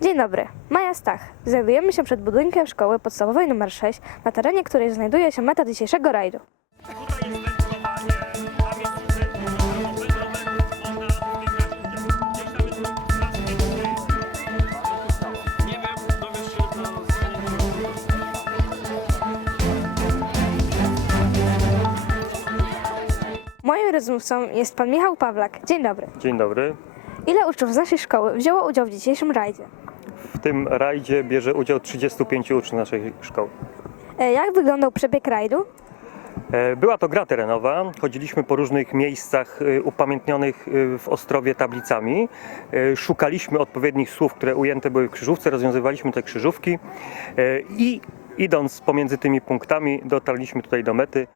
Dzień dobry, Maja Stach. Znajdujemy się przed budynkiem szkoły podstawowej nr 6, na terenie której znajduje się meta dzisiejszego rajdu. Moim rozmówcą jest pan Michał Pawlak. Dzień dobry. Dzień dobry. Ile uczniów z naszej szkoły wzięło udział w dzisiejszym rajdzie? W tym rajdzie bierze udział 35 uczniów naszej szkoły. E, Jak wyglądał przebieg rajdu? E, Była to gra terenowa. Chodziliśmy po różnych miejscach e, upamiętnionych w Ostrowie tablicami. Szukaliśmy odpowiednich słów, które ujęte były w krzyżówce, rozwiązywaliśmy te krzyżówki i idąc pomiędzy tymi punktami dotarliśmy tutaj do mety.